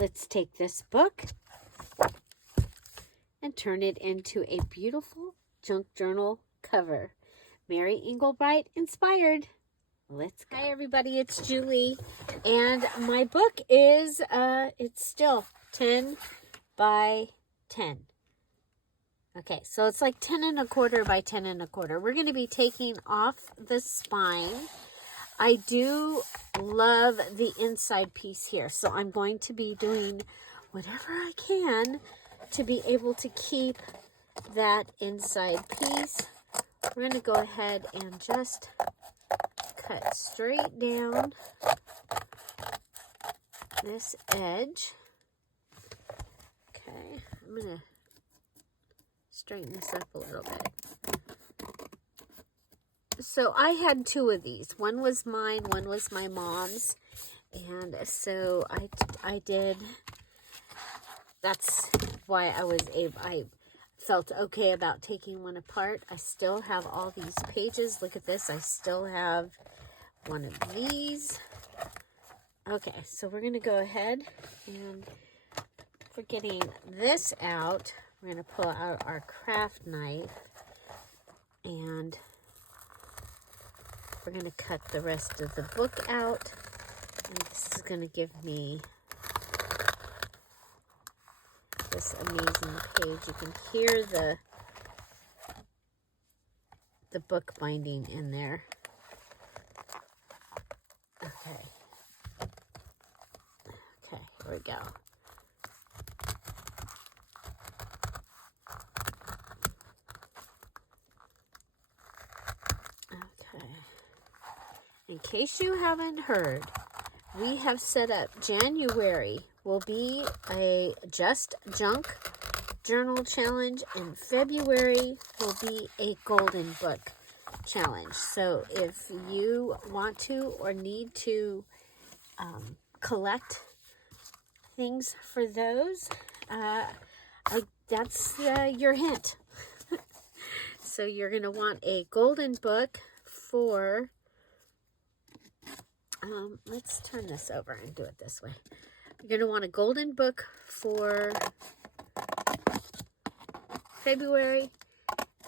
let's take this book and turn it into a beautiful junk journal cover. Mary Englebreit inspired. Let's go. Hi everybody, it's Julie, and my book is it's still 10 by 10. Okay, so it's like 10 1/4 by 10 1/4. We're going to be taking off the spine. I do love the inside piece here, so I'm going to be doing whatever I can to be able to keep that inside piece. We're going to go ahead and just cut straight down this edge. Okay, I'm going to straighten this up a little bit. So I had 2 of these. One was mine, one was my mom's. And so I did, that's why I felt okay about taking one apart. I still have all these pages. Look at this. I still have one of these. Okay, so we're going to go ahead and for getting this out, we're going to pull out our craft knife and we're going to cut the rest of the book out. And this is going to give me this amazing page. You can hear the book binding in there. Okay. Okay, here we go. Okay. In case you haven't heard, we have set up January will be a Just Junk Journal Challenge, and February will be a Golden Book Challenge. So if you want to or need to collect things for those, that's your hint. So you're going to want a Golden Book for... let's turn this over and do it this way. You're going to want a Golden Book for February,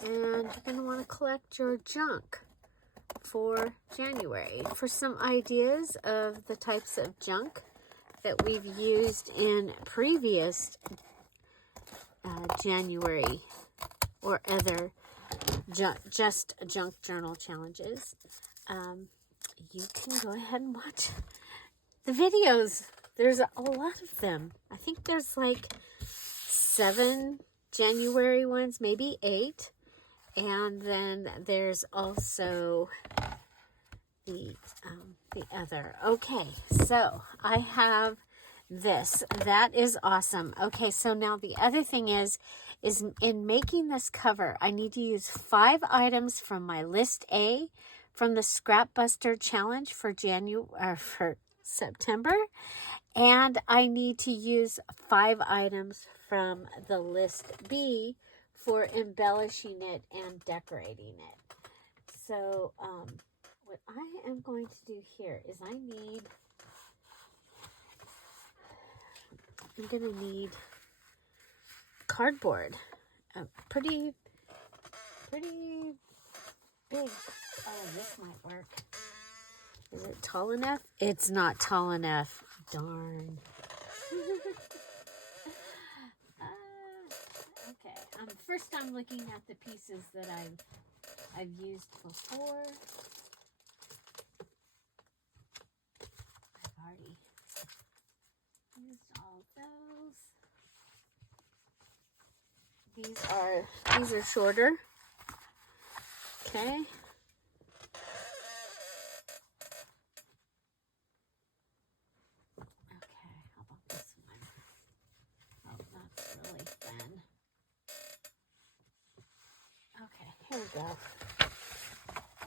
and you're going to want to collect your junk for January. For some ideas of the types of junk that we've used in previous January or other Just Junk Journal challenges, you can go ahead and watch the videos. There's a lot of them. I think there's like 7 January ones, maybe 8. And then there's also the other. Okay, so I have this. That is awesome. Okay, so now the other thing is in making this cover, I need to use 5 items from my list A from the Scrap Buster Challenge for September, and I need to use 5 items from the list B for embellishing it and decorating it. So what I am going to do here is I'm going to need cardboard, pretty big. Oh, this might work. Is it tall enough? It's not tall enough. Darn. Okay. First, I'm looking at the pieces that I've used before. I've already used all those. These are shorter. Okay. How about this one? Oh, that's really thin. Okay, here we go.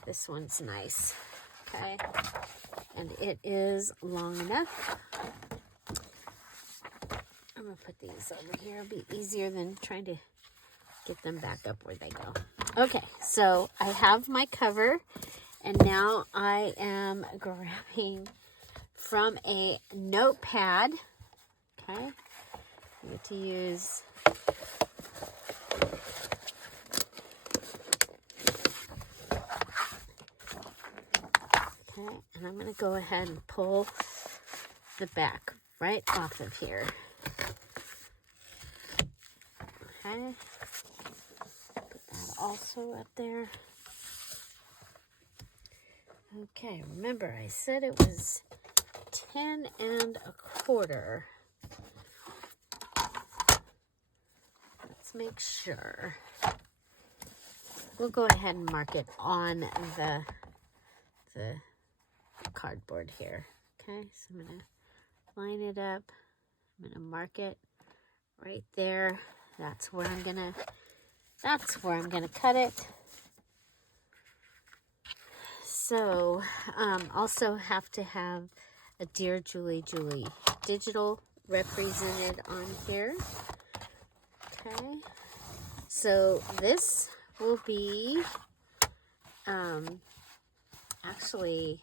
This one's nice. Okay. And it is long enough. I'm going to put these over here. It'll be easier than trying to get them back up where they go. Okay, so I have my cover, and now I am grabbing from a notepad. Okay, like to use okay, and I'm going to go ahead and pull the back right off of here. Okay, put that also up there. Okay, remember I said it was 10 1/4. Let's make sure. We'll go ahead and mark it on the cardboard here. Okay, so I'm going to line it up. I'm going to mark it right there. That's where I'm going to cut it. So, also have to have a Dear Julie digital represented on here. Okay, so this will be, actually,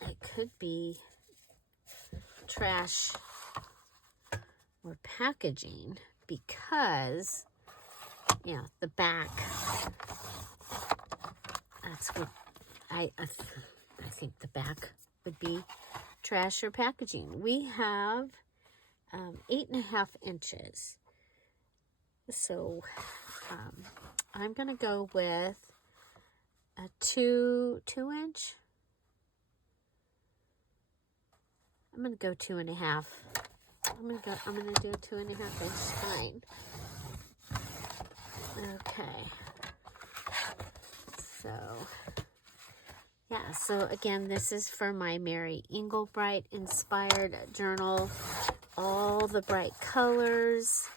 it could be trash or packaging because, yeah, the back, that's what I think the back would be trash or packaging. We have 8.5 inches. So I'm going to go with a 2 inch. I'm going to go 2.5. I'm going to do a 2.5 inch sign. Okay. So, yeah, so again, this is for my Mary Englebreit inspired journal. All the bright colors.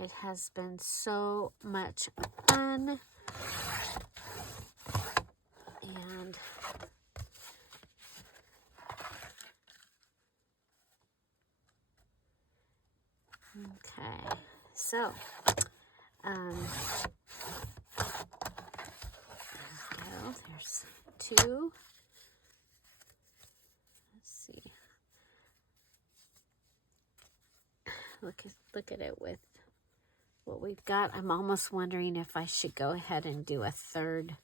It has been so much fun. And okay, so there's 2. Let's see. Look at it with what we've got. I'm almost wondering if I should go ahead and do a 3rd.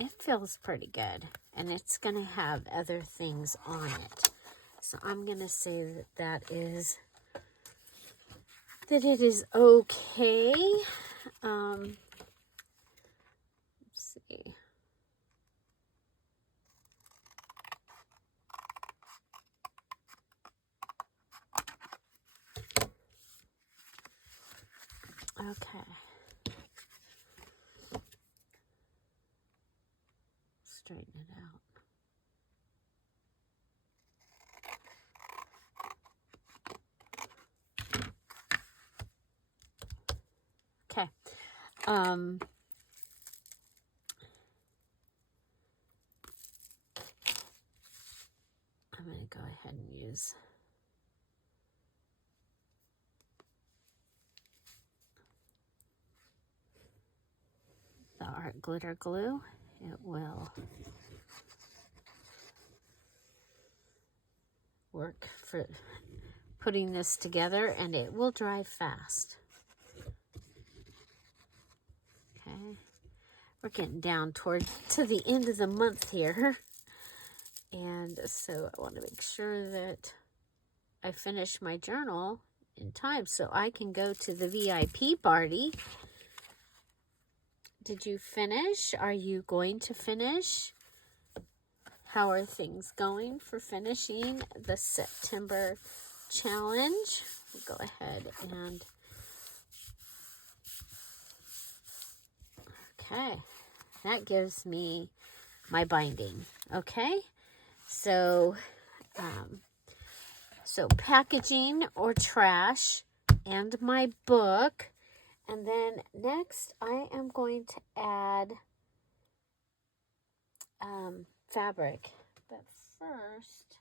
It feels pretty good, and it's going to have other things on it. So I'm going to say that it is okay. Let's see. Okay. Straighten it out. Okay. I'm going to go ahead and use the art glitter glue. It will work for putting this together, and it will dry fast. Okay, we're getting down to the end of the month here, and so I want to make sure that I finish my journal in time so I can go to the VIP party. Did you finish? Are you going to finish? How are things going for finishing the September challenge? We'll go ahead and okay, that gives me my binding. Okay, so packaging or trash and my book. And then next I am going to add fabric. But first,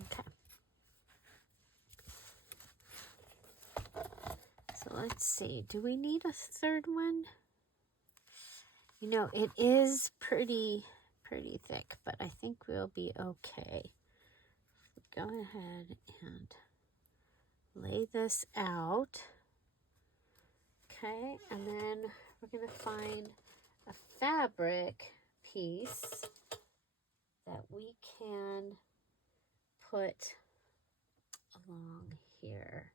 okay. let's see. Do we need a third one? You know, it is pretty thick, but I think we'll be okay. Go ahead and lay this out. Okay, and then we're going to find a fabric piece that we can put along here.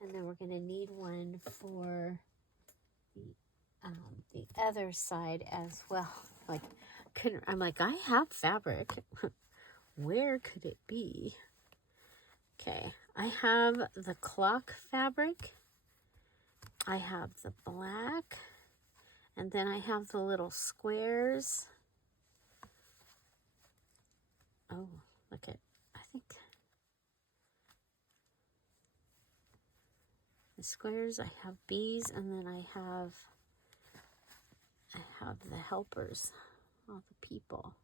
And then we're going to need one for the other side as well. Like, I'm like, I have fabric. Where could it be? Okay, I have the clock fabric. I have the black. And then I have the little squares. Oh, look at, I think the squares, I have bees, and then I have the helpers, all the people.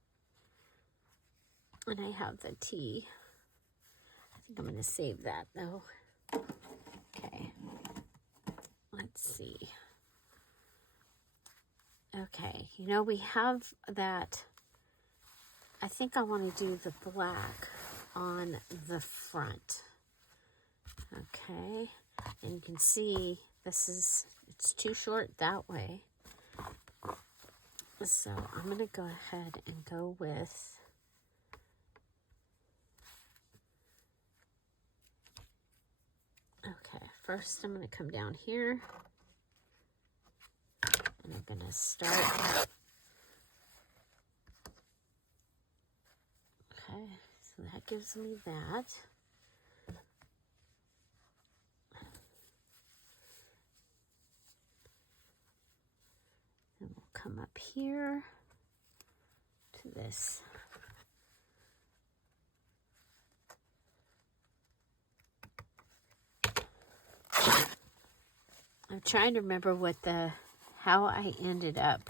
And I have the tea. I think I'm going to save that though. Okay. Let's see. Okay, you know, we have that. I think I want to do the black on the front. Okay, and you can see it's too short that way. So I'm going to go ahead and go with first I'm going to come down here and I'm going to start. Okay, so that gives me that. Then we'll come up here to this. I'm trying to remember how I ended up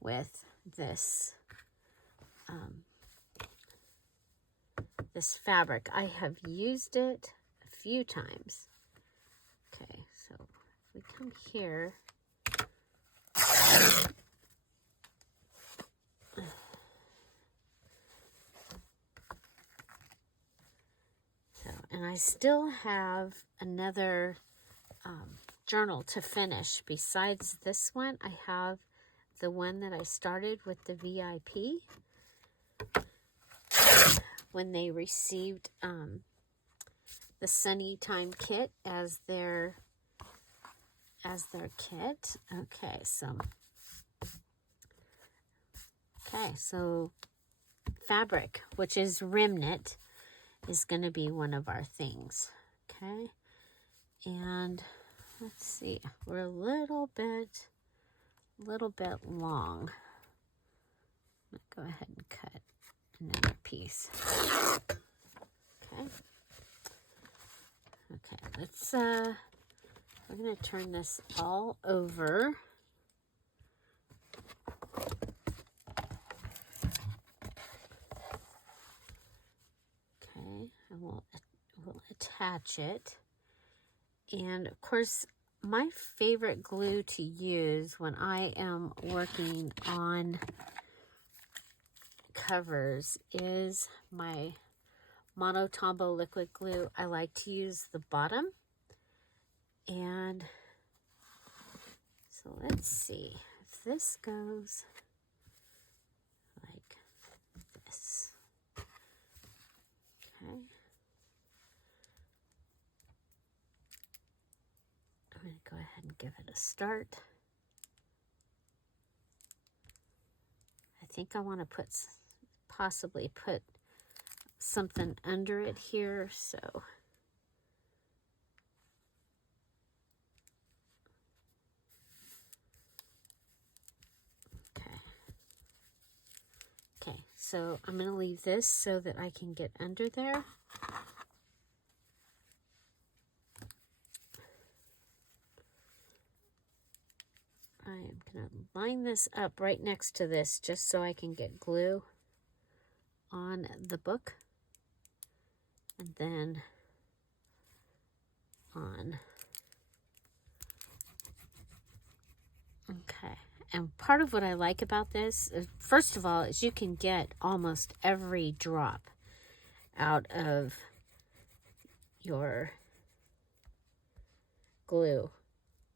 with this this fabric. I have used it a few times. Okay, so if we come here, and I still have another journal to finish. Besides this one, I have the one that I started with the VIP when they received the Sunny Time kit as their kit. Okay, so fabric, which is remnant, is going to be one of our things. Okay, and let's see, we're a little bit long. I'm going to go ahead and cut another piece. Okay, let's we're going to turn this all over. Okay, and we'll attach it. And of course, my favorite glue to use when I am working on covers is my Monotombo liquid glue. I like to use the bottom. And so let's see if this goes like this. Okay. I'm going to go ahead and give it a start. I think I want to possibly put something under it here, so okay, so I'm going to leave this so that I can get under there. I am going to line this up right next to this just so I can get glue on the book and then on And part of what I like about this, first of all, is you can get almost every drop out of your glue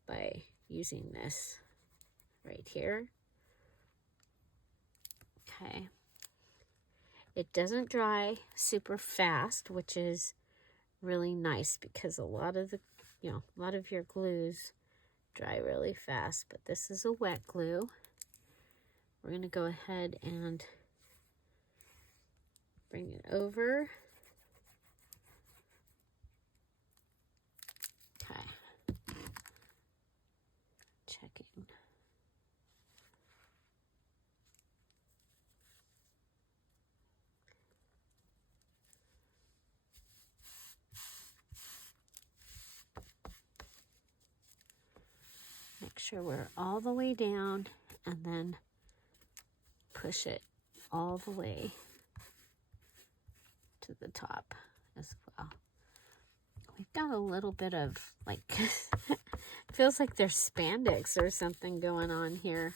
by using this right here. Okay. It doesn't dry super fast, which is really nice because a lot of your glues dry really fast, but this is a wet glue. We're going to go ahead and bring it over. Okay. Checking. Make sure we're all the way down and then push it all the way to the top as well. We've got a little bit of like, feels like there's spandex or something going on here.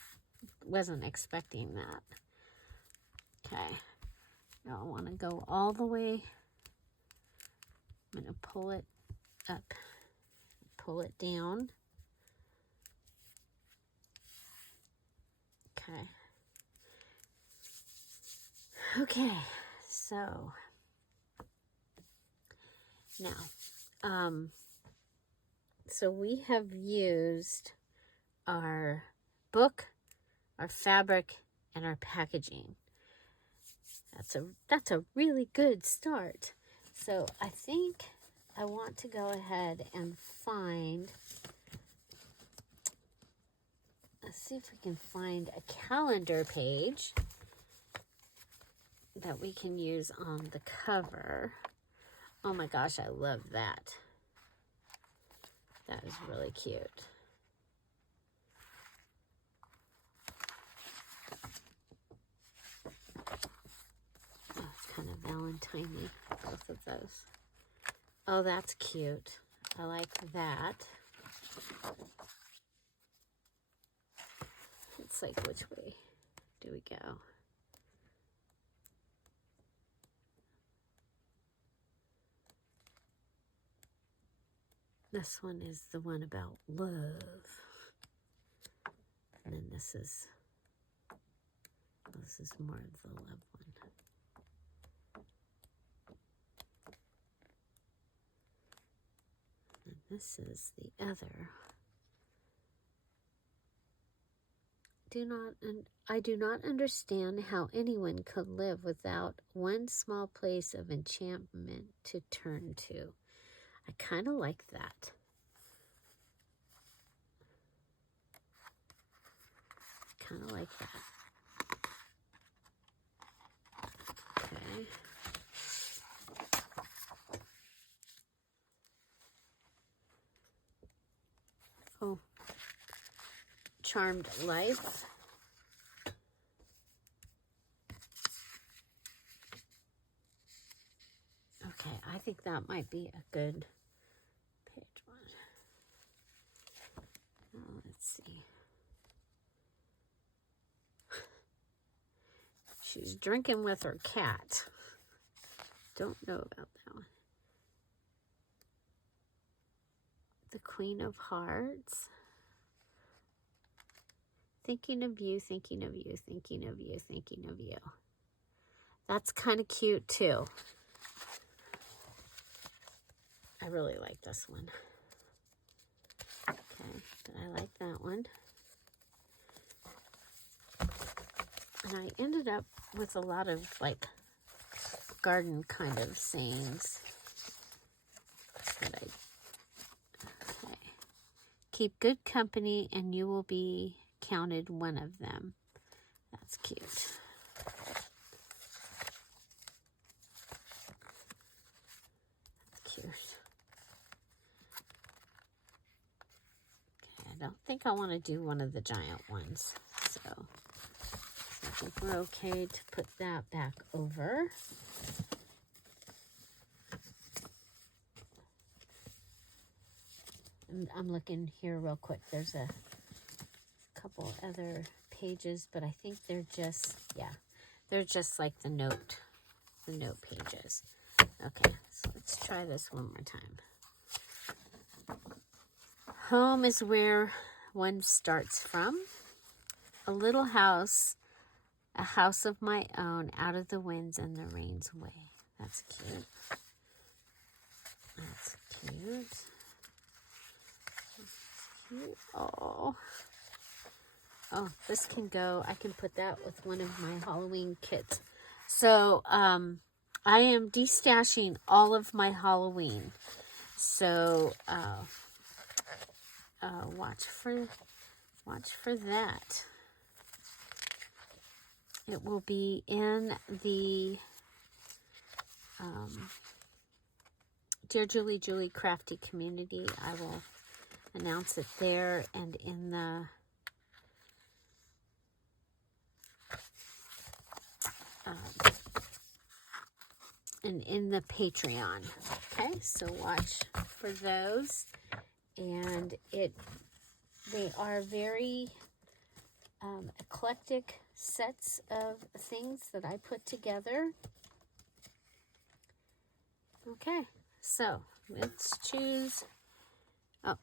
Wasn't expecting that. Okay, now I want to go all the way. I'm going to pull it up, pull it down. Okay. Okay, so now, so we have used our book, our fabric, and our packaging. That's a really good start. So I think I want to go ahead and find, let's see if we can find a calendar page that we can use on the cover. Oh my gosh, I love that. That is really cute. Oh, it's kind of Valentine-y, both of those. Oh, that's cute. I like that. It's like, which way do we go? This one is the one about love. And then this is more of the love one. And this is the other. I do not understand how anyone could live without one small place of enchantment to turn to. I kind of like that. Kind of like that. Okay. Oh. Charmed Life. Okay, I think that might be a good page one. Oh, let's see. She's drinking with her cat. Don't know about that one. The Queen of Hearts. Thinking of you, thinking of you, thinking of you, thinking of you. That's kind of cute too. I really like this one. Okay, but I like that one. And I ended up with a lot of like garden kind of sayings that okay. Keep good company and you will be counted one of them. That's cute. That's cute. Okay, I don't think I want to do one of the giant ones. So I think we're okay to put that back over. And I'm looking here real quick. There's a couple couple other pages, but I think they're just, yeah, they're just like the note pages. Okay, so let's try this one more time. Home is where one starts from. A little house, a house of my own, out of the winds and the rain's way. That's cute. That's cute. That's cute. Oh. Oh, this can go. I can put that with one of my Halloween kits. So, I am destashing all of my Halloween. So, watch for that. It will be in the Dear Julie Julie Crafty community. I will announce it there, and in the Patreon. Okay, so watch for those. And they are very eclectic sets of things that I put together. Okay, so let's choose. Oh,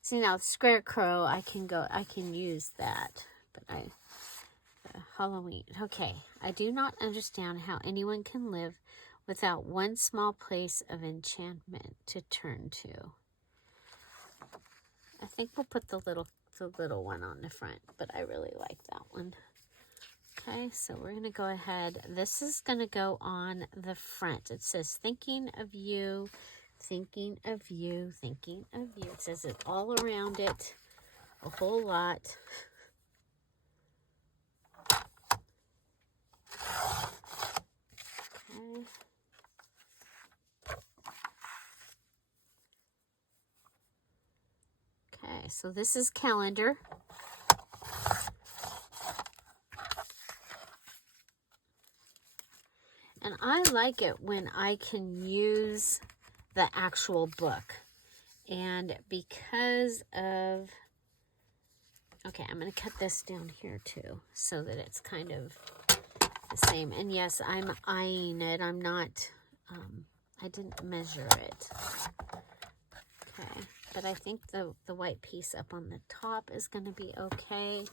see now, Scarecrow, I can use that, but Halloween. Okay, I do not understand how anyone can live without one small place of enchantment to turn to. I think we'll put the little one on the front, but I really like that one. Okay, so we're going to go ahead. This is going to go on the front. It says, thinking of you, thinking of you, thinking of you. It says it all around it, a whole lot. Okay. Okay, so this is calendar. And I like it when I can use the actual book. And because of, okay, I'm going to cut this down here too, so that it's kind of the same. And yes, I'm eyeing it. I'm not, I didn't measure it. Okay, but I think the white piece up on the top is going to be okay.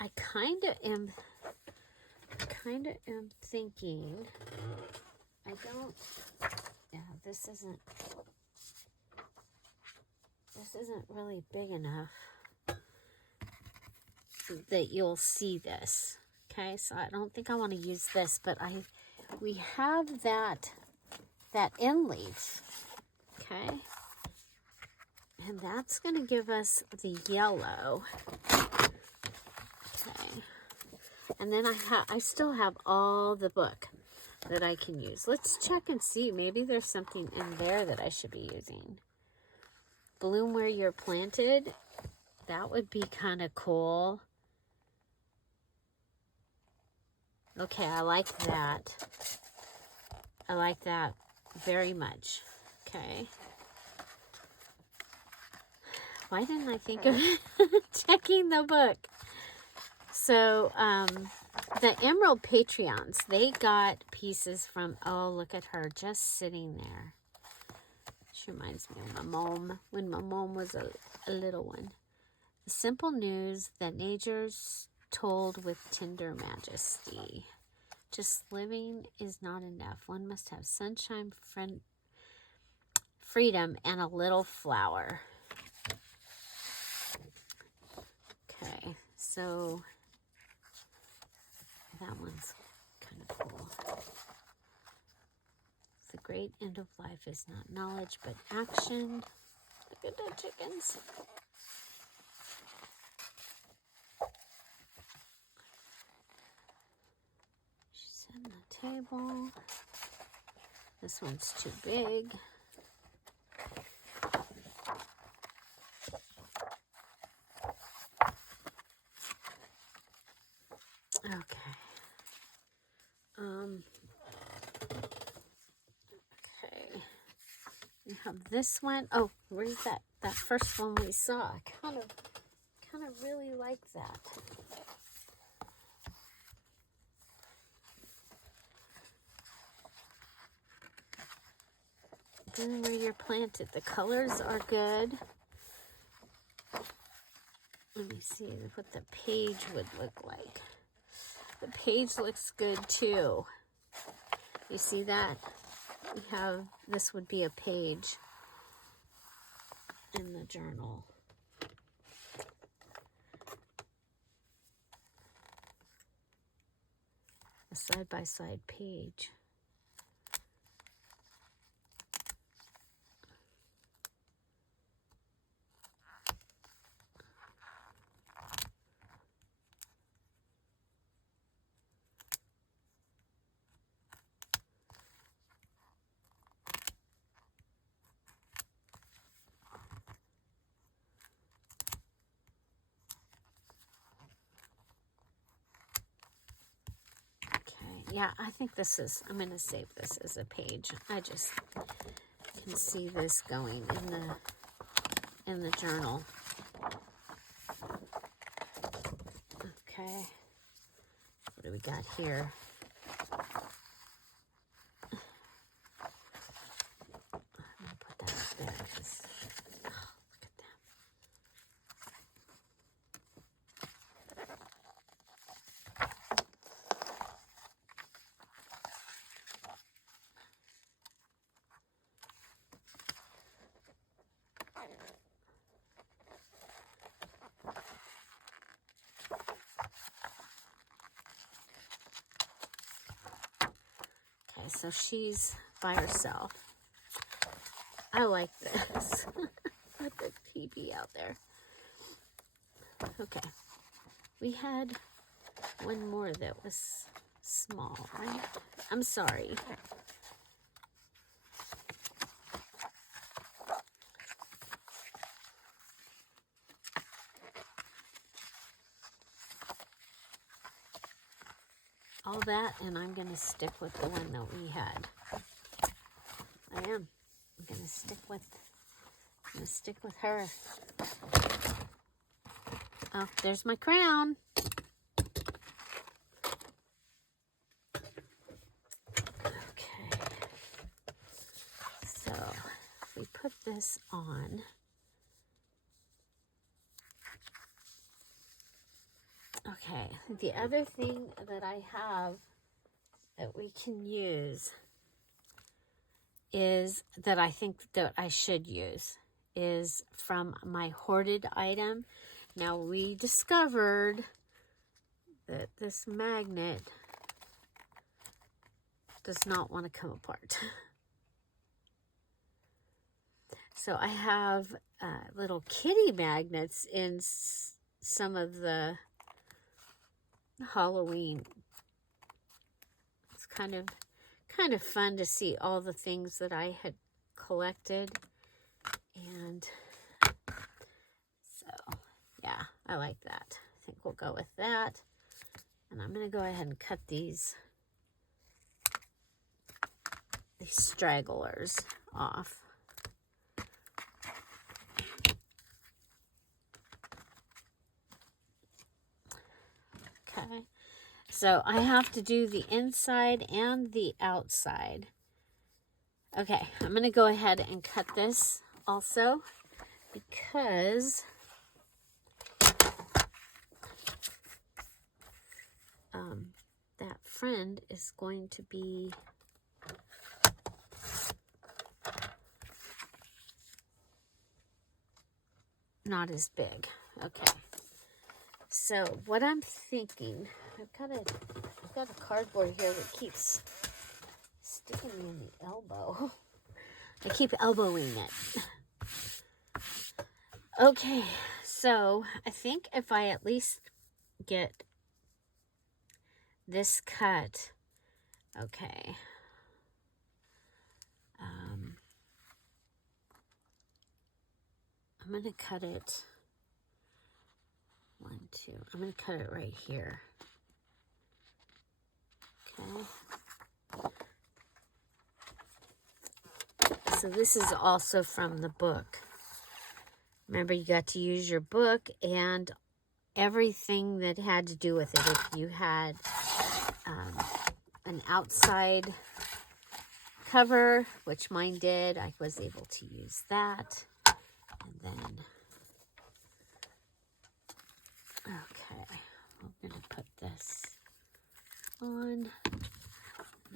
I kind of am thinking, this isn't really big enough that you'll see this. Okay, so I don't think I want to use this, but we have that end leaf. Okay, and that's going to give us the yellow. Okay, and then I still have all the book that I can use. Let's check and see. Maybe there's something in there that I should be using. Bloom where you're planted. That would be kind of cool. Okay, I like that. I like that very much. Okay. Why didn't I think of checking the book? So, the Emerald Patreons, they got pieces from, oh, look at her just sitting there. She reminds me of my mom, when my mom was a little one. The simple news that nature's told with tender majesty. Just living is not enough. One must have sunshine, freedom, and a little flower. Okay, so that one's kind of cool. The great end of life is not knowledge, but action. Look at the chickens. She's on the table. This one's too big. Okay. Okay. We have this one. Oh, where's that first one we saw? I kind kind of really like that. Then where you're planted, the colors are good. Let me see what the page would look like. The page looks good too. You see that? We have, this would be a page in the journal. A side-by-side page. Yeah, I think this is, I'm going to save this as a page. I just can see this going in the journal. Okay. What do we got here? I'm going to put that up there because, oh, look at that. Okay, so she's by herself. I like this. With the TV out there. Okay. We had one more that was small, right? I'm sorry. All that, and I'm going to stick with the one that we had. I am. I'm going to stick with her. Oh, there's my crown. Okay. So, if we put this on. Okay, the other thing that I have that we can use is, that I think that I should use, is from my hoarded item. Now, we discovered that this magnet does not want to come apart. So I have little kitty magnets in some of the Halloween. It's kind of fun to see all the things that I had collected. And so, yeah, I like that. I think we'll go with that. And I'm going to go ahead and cut these stragglers off. Okay, so I have to do the inside and the outside. Okay, I'm going to go ahead and cut this also because that friend is going to be not as big. Okay. So what I'm thinking, I've got a cardboard here that keeps sticking me in the elbow. I keep elbowing it. Okay, so I think if I at least get this cut, okay. I'm going to cut it. 1, 2. I'm going to cut it right here. Okay. So this is also from the book. Remember, you got to use your book and everything that had to do with it. If you had an outside cover, which mine did, I was able to use that. And then, okay, I'm going to put this on.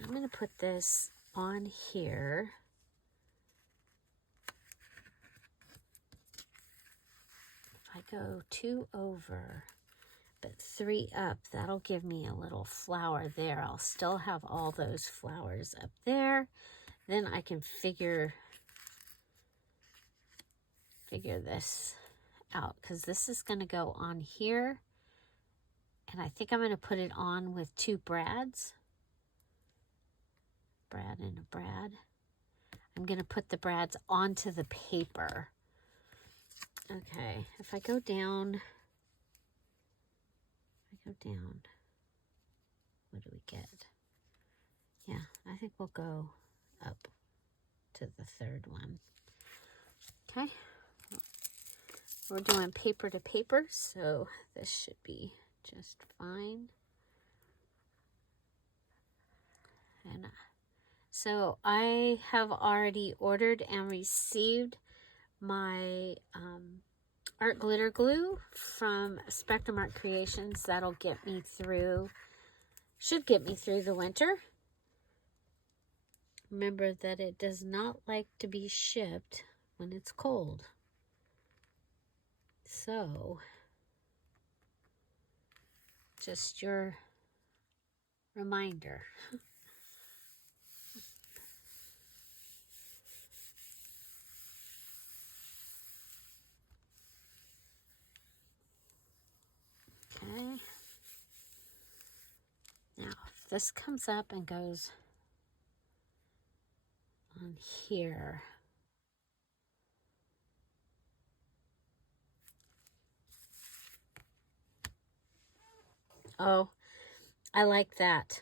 I'm going to put this on here. If I go 2 over, but 3 up, that'll give me a little flower there. I'll still have all those flowers up there. Then I can figure this out, because this is going to go on here. And I think I'm going to put it on with 2 brads. Brad and a brad. I'm going to put the brads onto the paper. Okay, if I go down, what do we get? Yeah, I think we'll go up to the 3rd one. Okay, we're doing paper to paper, so this should be just fine. And so I have already ordered and received my art glitter glue from Spectrum Art Creations. That'll get me through, should get me through the winter. Remember that it does not like to be shipped when it's cold. So, just your reminder. Okay. Now, if this comes up and goes on here, oh, I like that.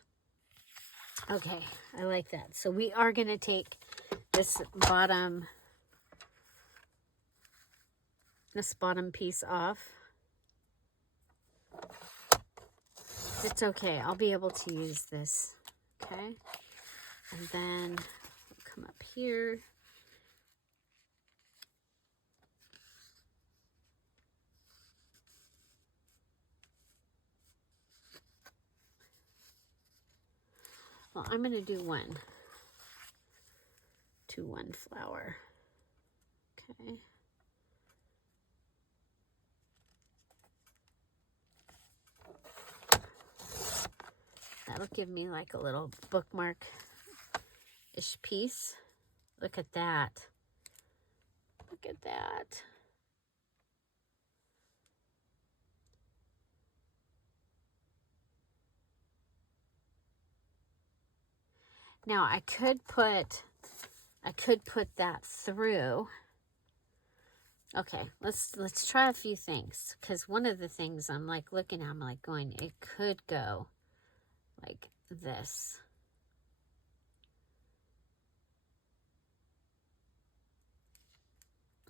Okay, I like that. So we are going to take this bottom piece off. It's okay. I'll be able to use this. Okay. And then we'll come up here. Well, I'm going to do 1 flower. Okay. That'll give me like a little bookmark-ish piece. Look at that. Look at that. Now I could put that through. Okay, let's try a few things, because one of the things I'm like looking at, I'm like going, it could go like this.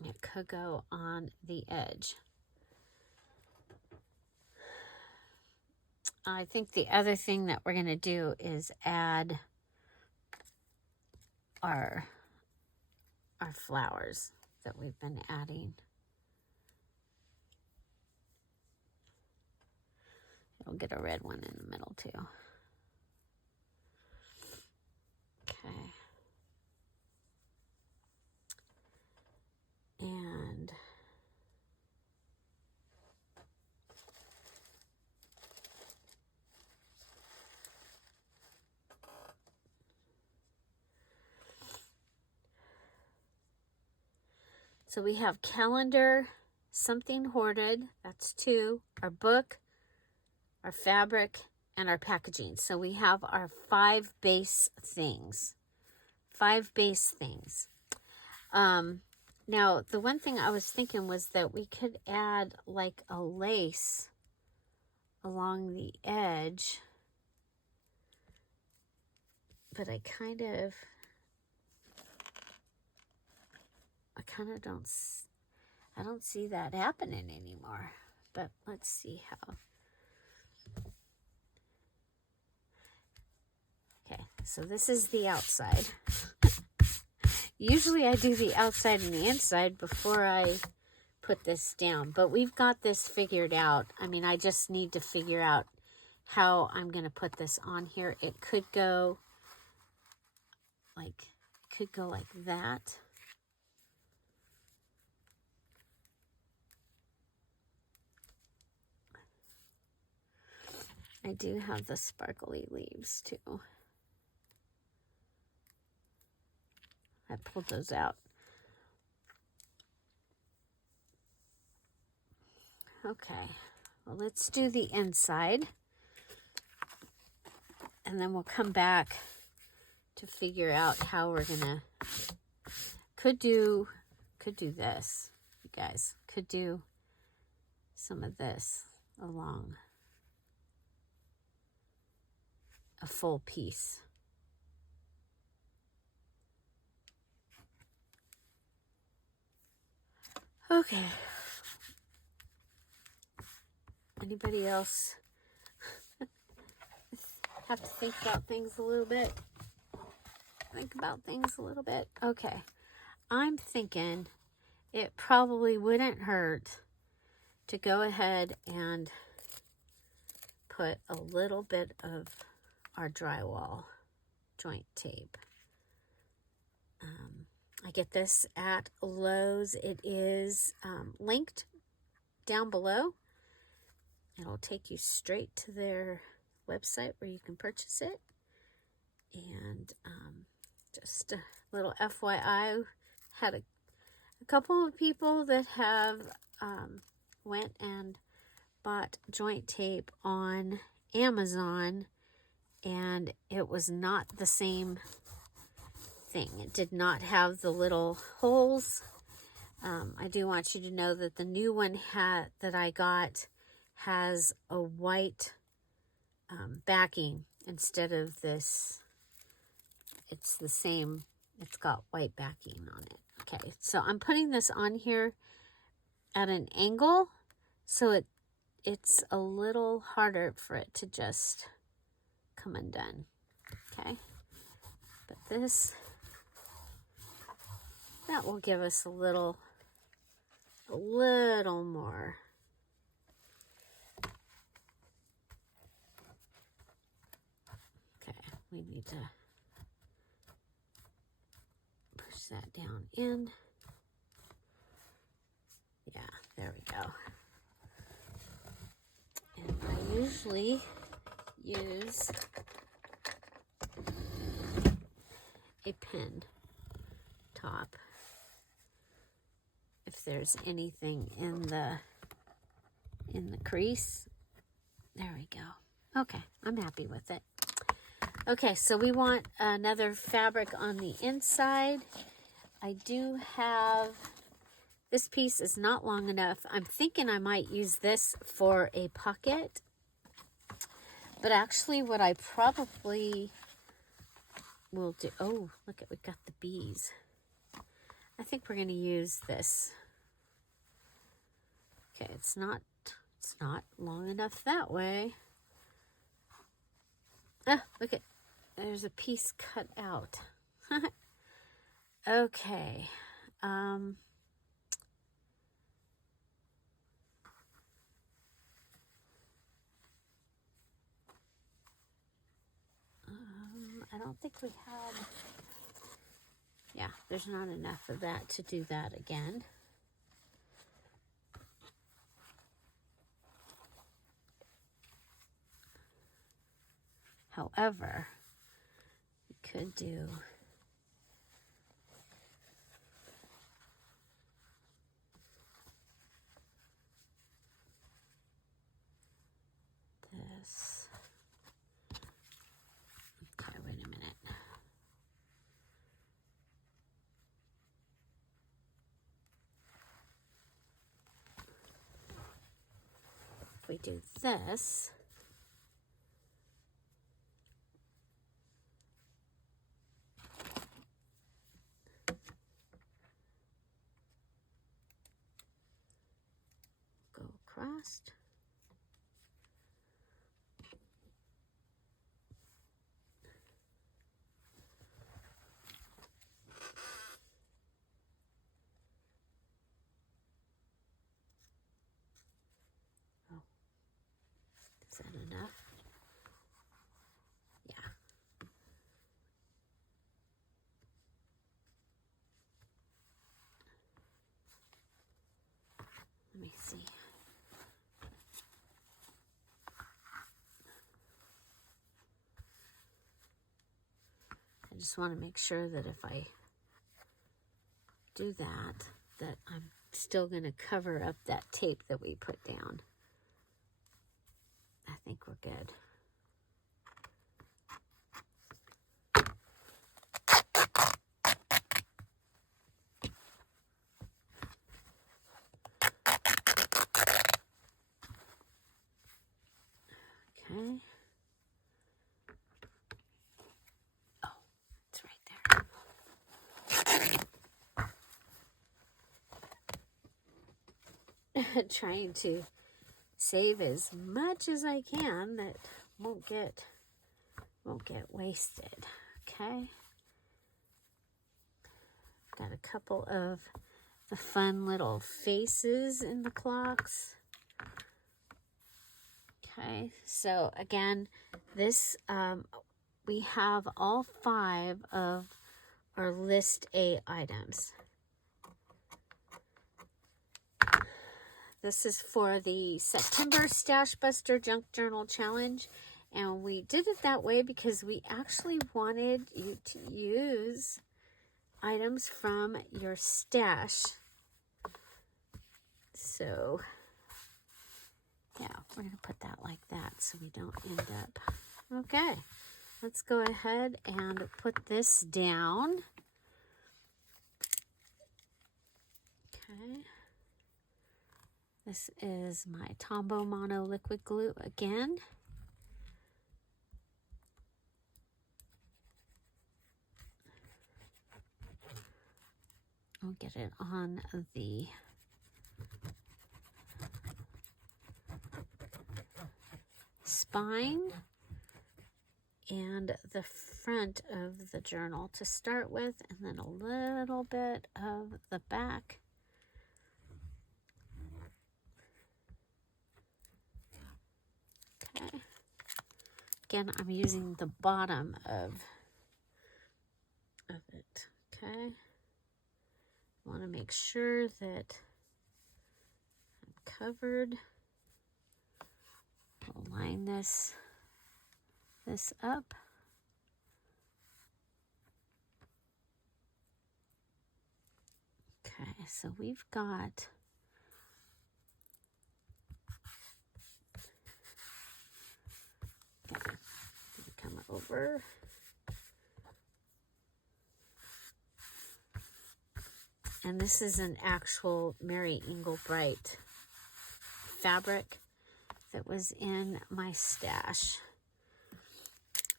It could go on the edge. I think the other thing that we're going to do is add our flowers that we've been adding. It'll get a red one in the middle too. Okay. And so we have calendar, something hoarded, that's 2, our book, our fabric, and our packaging. So we have our 5 base things. 5 base things. Now, the one thing I was thinking was that we could add like a lace along the edge. But I kind of don't, I don't see that happening anymore, but let's see how. Okay, so this is the outside. Usually I do the outside and the inside before I put this down, but we've got this figured out. I mean, I just need to figure out how I'm going to put this on here. It could go like that. I do have the sparkly leaves too. I pulled those out. Okay, well, let's do the inside, and then we'll come back to figure out how we're gonna, could do this, you guys, could do some of this along a full piece. Okay. Anybody else have to think about things a little bit? Okay. I'm thinking it probably wouldn't hurt to go ahead and put a little bit of our drywall joint tape. I get this at Lowe's. It is linked down below. It'll take you straight to their website where you can purchase it. And just a little FYI, had a couple of people that have went and bought joint tape on Amazon, and it was not the same thing. It did not have the little holes. I do want you to know that the new one that I got has a white backing instead of this. It's the same. It's got white backing on it. Okay, so I'm putting this on here at an angle, so it's a little harder for it to just come undone. Okay, but that will give us a little more. Okay, we need to push that down in. Yeah, there we go. And I usually use a pin top if there's anything in the crease. There we go. Okay, I'm happy with it. Okay, so we want another fabric on the inside. I do have, this piece is not long enough. I'm thinking I might use this for a pocket. But actually what I probably will do, oh, look at, we got the bees. I think we're going to use this. Okay, it's not long enough that way. Ah, look at, there's a piece cut out. Okay. I don't think we had, yeah, there's not enough of that to do that again. However, we could do this. Okay, wait a minute. If we do this, fast. Oh, is that enough? Yeah. Let me see. I just want to make sure that if I do that, that I'm still going to cover up that tape that we put down. I think we're good. Okay. Oh, it's right there. Trying to save as much as I can that won't get wasted. Okay. Got a couple of the fun little faces in the clocks. Okay, so again, this we have all 5 of our list A items. This is for the September Stash Buster Junk Journal Challenge, and we did it that way because we actually wanted you to use items from your stash. So yeah, we're going to put that like that so we don't end up. Okay, let's go ahead and put this down. Okay. This is my Tombow Mono liquid glue again. I'll get it on the spine and the front of the journal to start with, and then a little bit of the back. Okay. Again, I'm using the bottom of it. Okay. Want to make sure that I'm covered. I'll line this up. Okay, so we've got come over. And this is an actual Mary Englebreit fabric that was in my stash.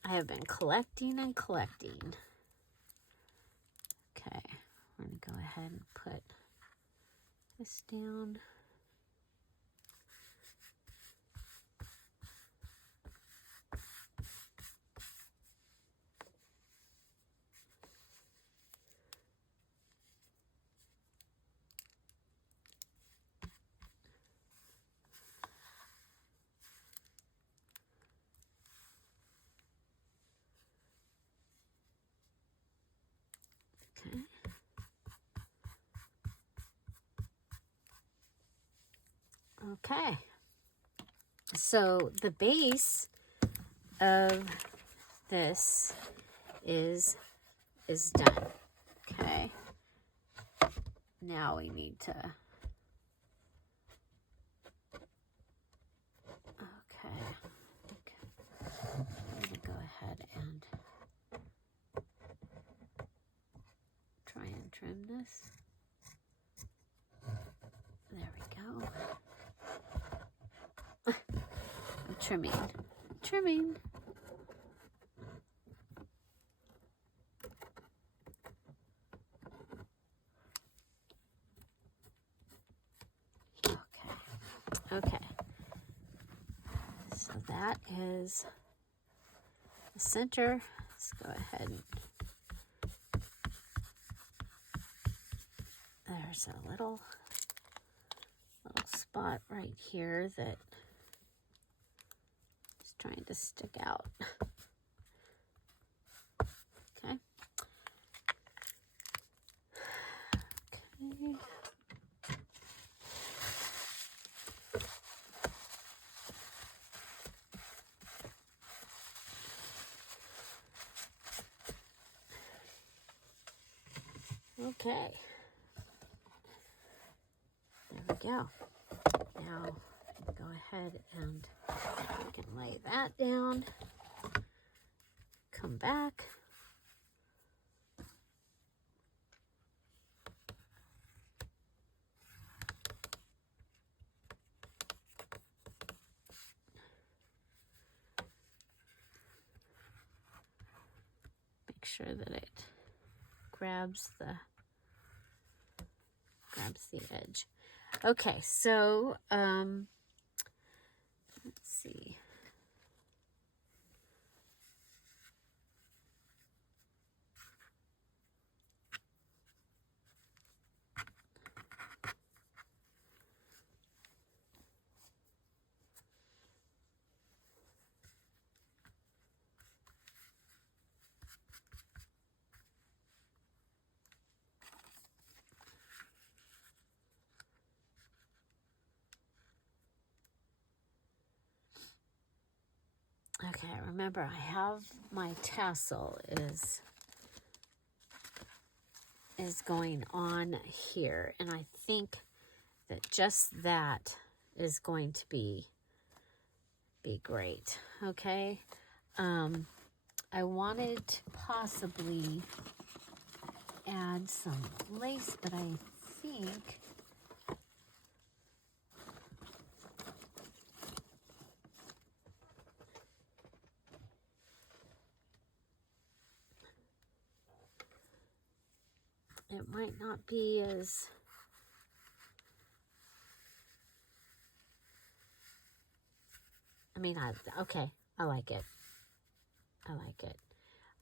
I have been collecting and collecting. Okay, we're going to go ahead and put this down. Okay, so the base of this is done. Okay, now we need to, okay, I'm gonna go ahead and try and trim this. There we go. I'm trimming. Okay. So that is the center. Let's go ahead and there's a little spot right here that is trying to stick out. Okay. Okay. Okay. There we go. Now, go ahead and we can lay that down. Come back. Make sure that it grabs the edge. Okay, so let's see. Okay, remember I have my tassel is going on here, and I think that just that is going to be great. Okay, I wanted to possibly add some lace, but I think it might not be as okay, I like it. I like it.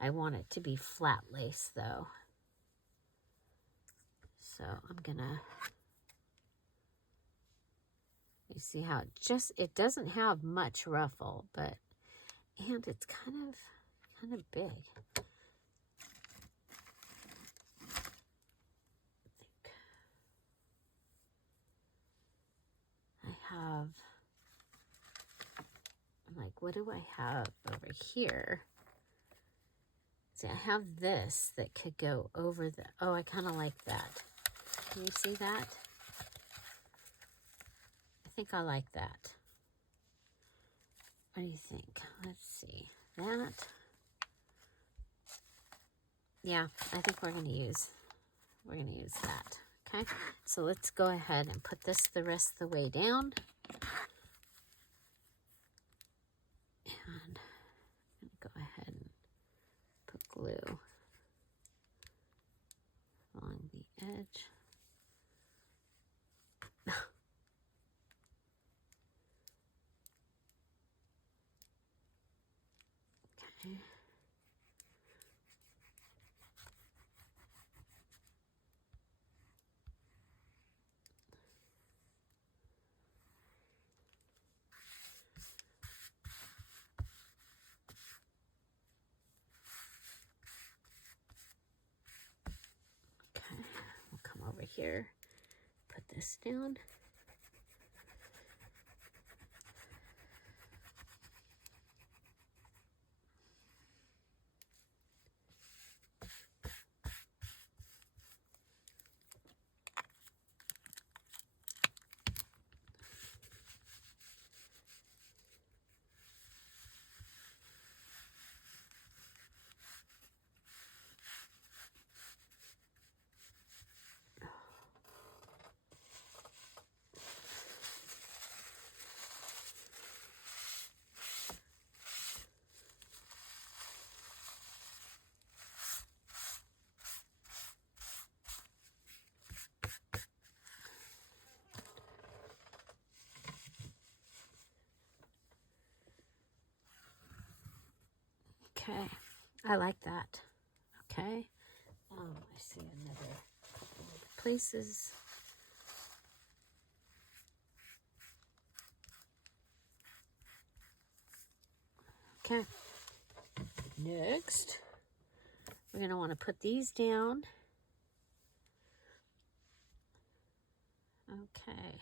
I want it to be flat lace though. So I'm gonna, you see how it doesn't have much ruffle, but, and it's kind of big. I'm like, what do I have over here? See, I have this that could go over the, oh, I kind of like that. Can you see that? I think I like that. What do you think? Let's see. That. Yeah, I think we're going to use that. Okay, so let's go ahead and put this the rest of the way down. And I'm going to go ahead and put glue along the edge. Okay. We'll come over here, put this down. Okay, I like that. Okay, I see another couple of places. Okay, next we're going to want to put these down. Okay.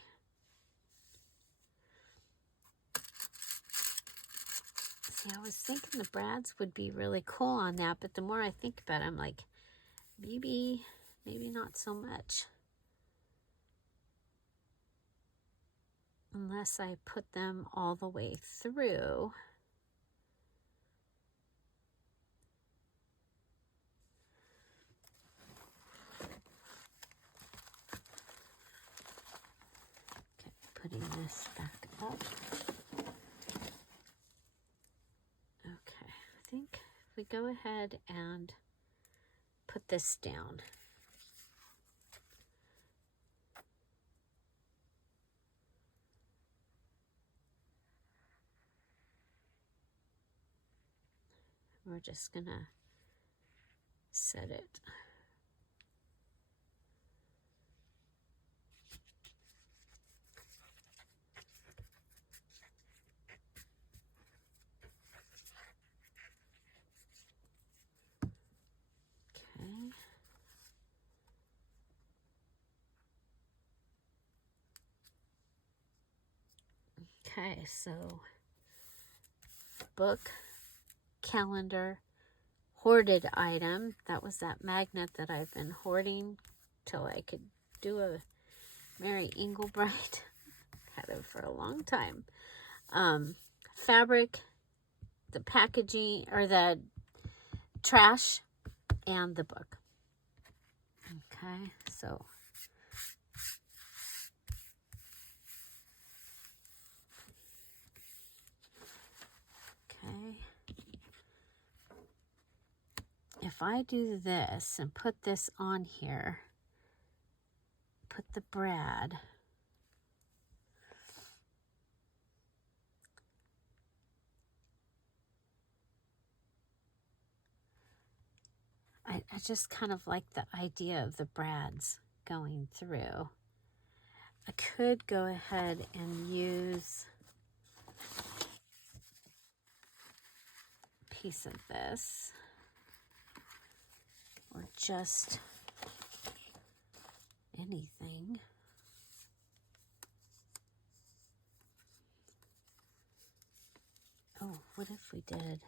See, I was thinking the brads would be really cool on that, but the more I think about it, I'm like, maybe not so much. Unless I put them all the way through. Okay, putting this back up. Okay, I think if we go ahead and put this down. We're just gonna set it. Okay. Okay, so book, calendar, hoarded item. That was that magnet that I've been hoarding till I could do a Mary Englebreit. Had it for a long time. Fabric, the packaging, or the trash, and the book. Okay, so okay. If I do this and put this on here, put the brad, I just kind of like the idea of the brads going through. I could go ahead and use a piece of this, or just anything. Oh, what if we did?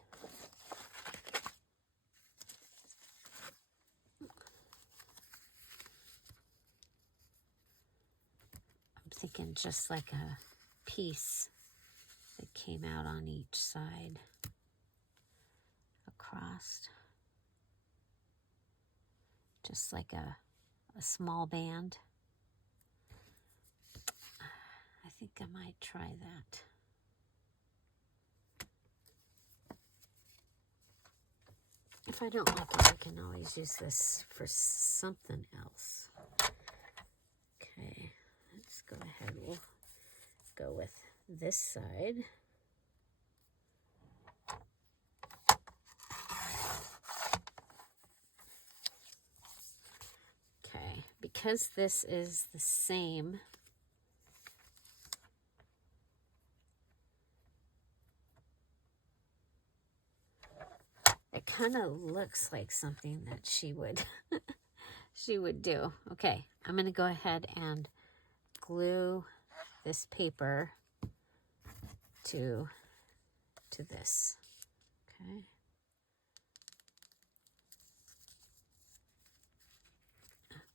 I'm thinking just like a piece that came out on each side across. Just like a small band. I think I might try that. If I don't like it, I can always use this for something else. Okay, let's go ahead. We'll go with this side. Okay, because this is the same, it kind of looks like something that she would she would do. Okay, I'm going to go ahead and glue this paper to this. Okay.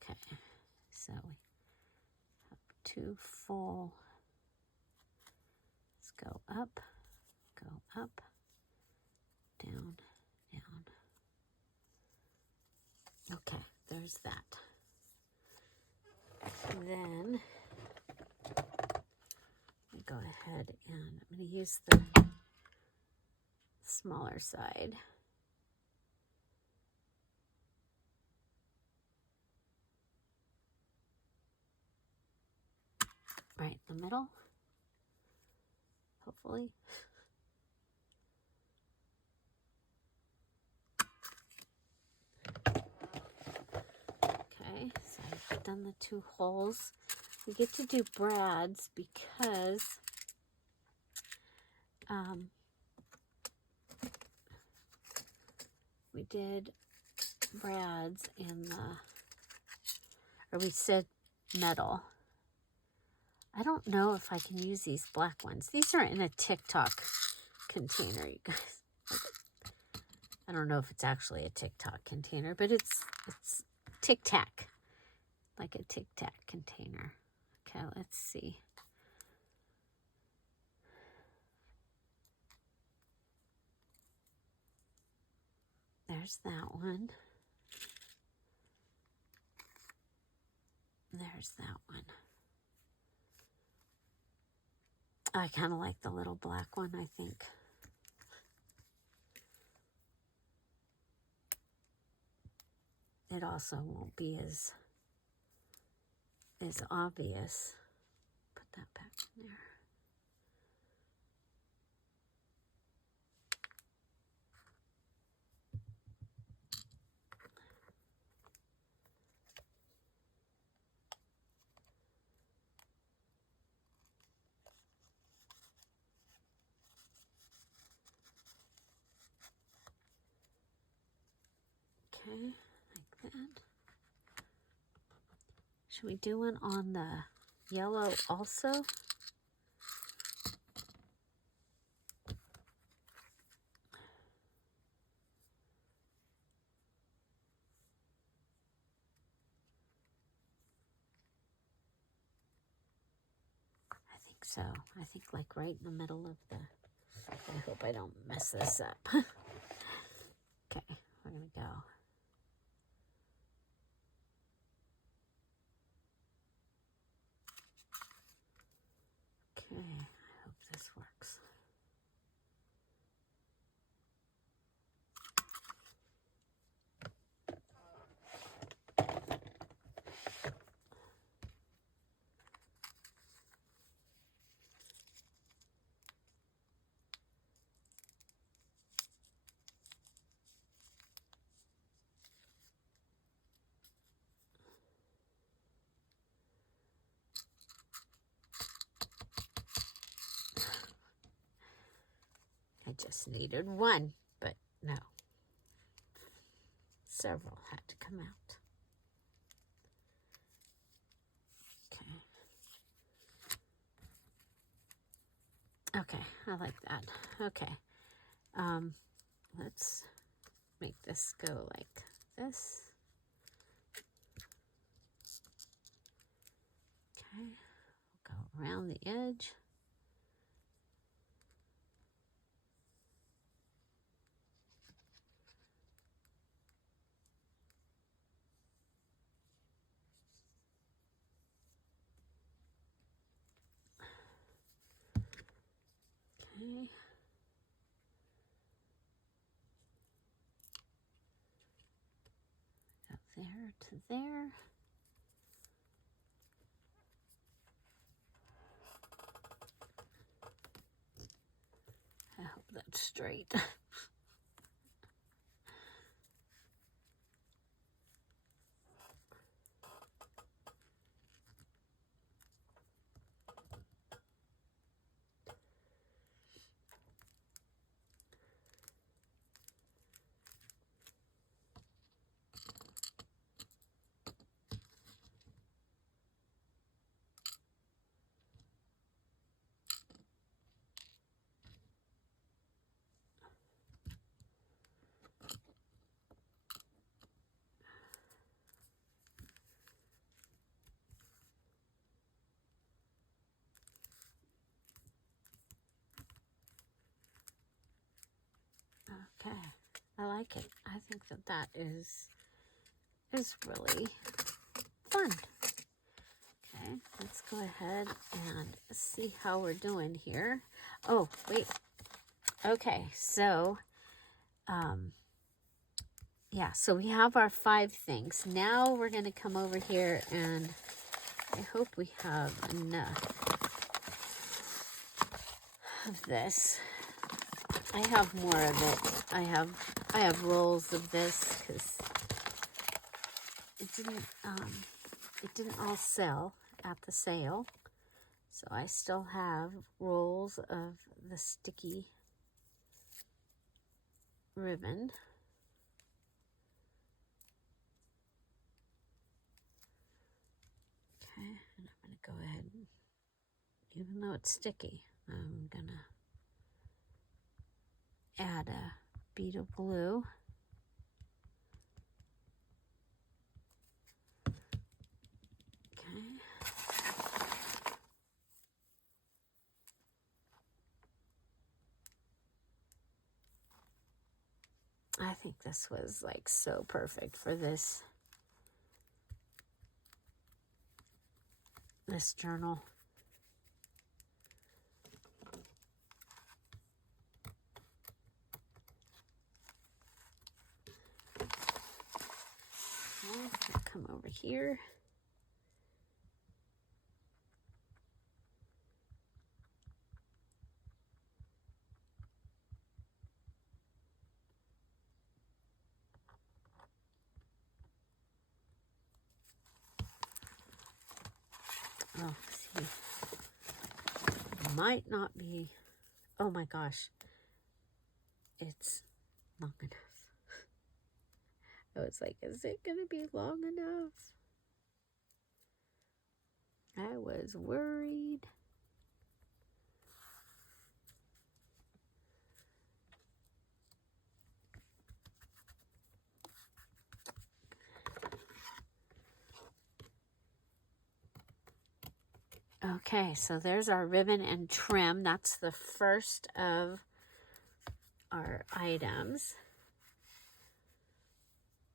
Okay, so we have 2 full. Let's go up, down, down. Okay, there's that. Then we go ahead and I'm going to use the smaller side. Right in the middle, hopefully. done the 2 holes. We get to do brads because we did brads in the, or we said metal. I don't know if I can use these black ones. These are in a Tik Tok container, you guys. I don't know if it's actually a Tik Tok container, but it's Tic Tac, like a Tic Tac container. Okay, let's see. There's that one. There's that one. I kind of like the little black one, I think. It also won't be as obvious. Put that back in there. Okay, like that. Should we do one on the yellow also? I think so. I think like right in the middle of the, I hope I don't mess this up. Okay, we're gonna go. Okay, I hope this works. I just needed one, but no. Several had to come out. Okay. Okay, I like that. Okay. Let's make this go like this. Okay, we'll go around the edge. Okay. Go there to there. I hope that's straight. Okay, I like it. I think that is really fun. Okay, let's go ahead and see how we're doing here. Oh, wait. Okay, so, yeah, so we have our 5 things. Now we're going to come over here and I hope we have enough of this. I have more of it. I have rolls of this because it didn't, it didn't all sell at the sale. So I still have rolls of the sticky ribbon. Okay, and I'm going to go ahead and, even though it's sticky, I'm going to add a bead of glue. Okay. I think this was like so perfect for this journal. Okay, come over here. Oh, see, might not be, oh my gosh, it's long enough. I was like, is it going to be long enough? I was worried. Okay, so there's our ribbon and trim. That's the first of our items.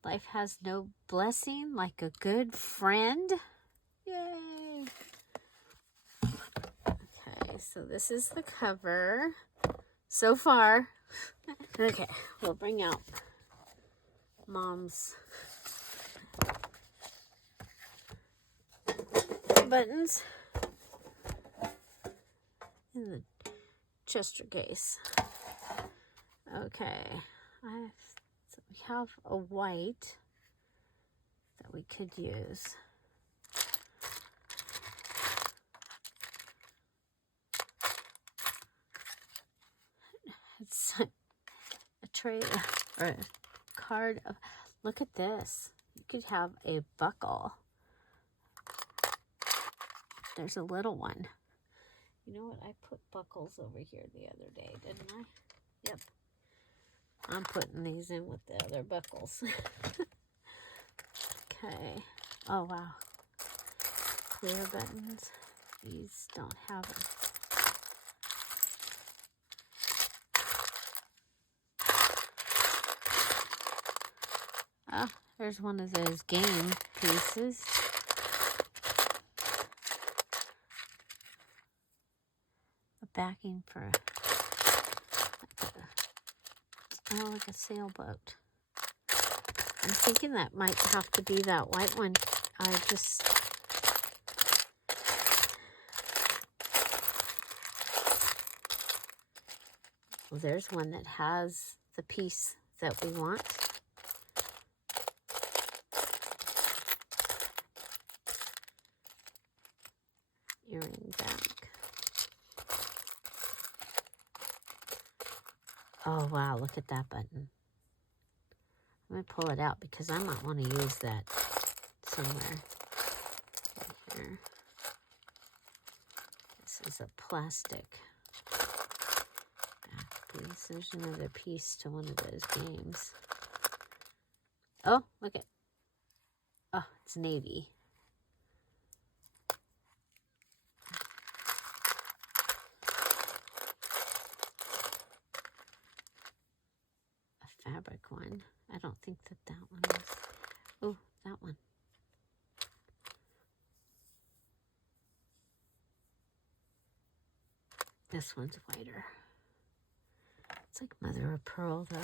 Life has no blessing like a good friend. Yay! Okay, so this is the cover so far. Okay, we'll bring out Mom's buttons in the Chester case. Okay, so we have a white that we could use. It's a tray or a card of, look at this. You could have a buckle. There's a little one. You know what? I put buckles over here the other day, didn't I? Yep. I'm putting these in with the other buckles. Okay. Oh, wow. Clear buttons. These don't have them. Oh, there's one of those game pieces. A backing for like a sailboat. I'm thinking that might have to be that white one. Well, there's one that has the piece that we want. Earring back. Oh, wow, look at that button. I'm going to pull it out because I might want to use that somewhere. Right here. This is a plastic back piece. There's another piece to one of those games. Oh, look at. Oh, it's navy. A fabric one. I don't think that one is. Oh, that one. This one's whiter. It's like mother of pearl, though.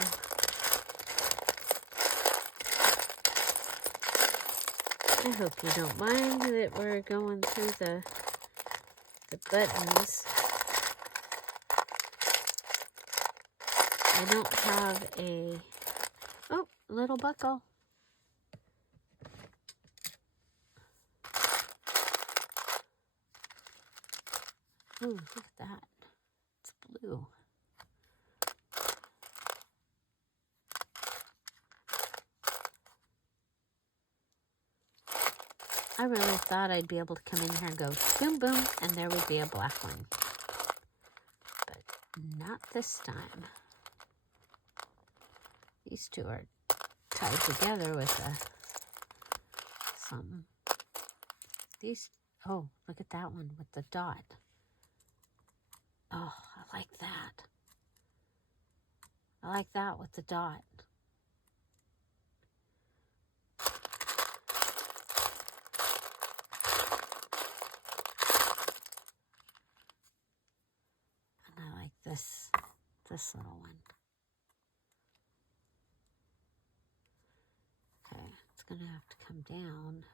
I hope you don't mind that we're going through the buttons. I don't have a little buckle. Ooh, look at that. It's blue. I really thought I'd be able to come in here and go boom, boom, and there would be a black one. But not this time. These two are tied together with something. These, oh, look at that one with the dot. Oh, I like that. I like that with the dot. And I like this little one. Okay, it's gonna have to come down.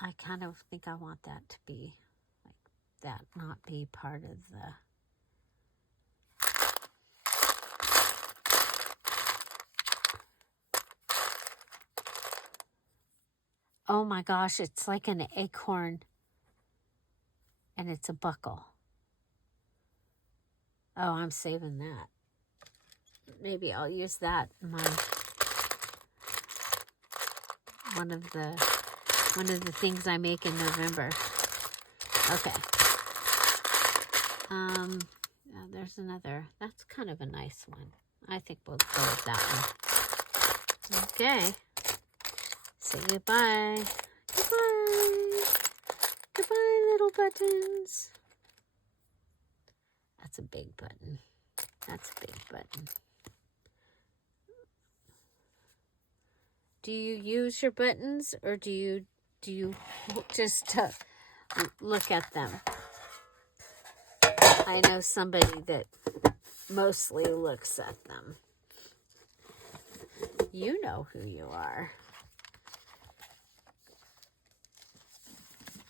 I kind of think I want that to be like that, not be part of the... Oh my gosh, it's like an acorn and it's a buckle. Oh, I'm saving that. Maybe I'll use that in my one of the things I make in November. Okay. Yeah, there's another. That's kind of a nice one. I think we'll go with that one. Okay. Say goodbye. Goodbye. Goodbye, little buttons. That's a big button. That's a big button. Do you use your buttons, or do you just look at them? I know somebody that mostly looks at them. You know who you are.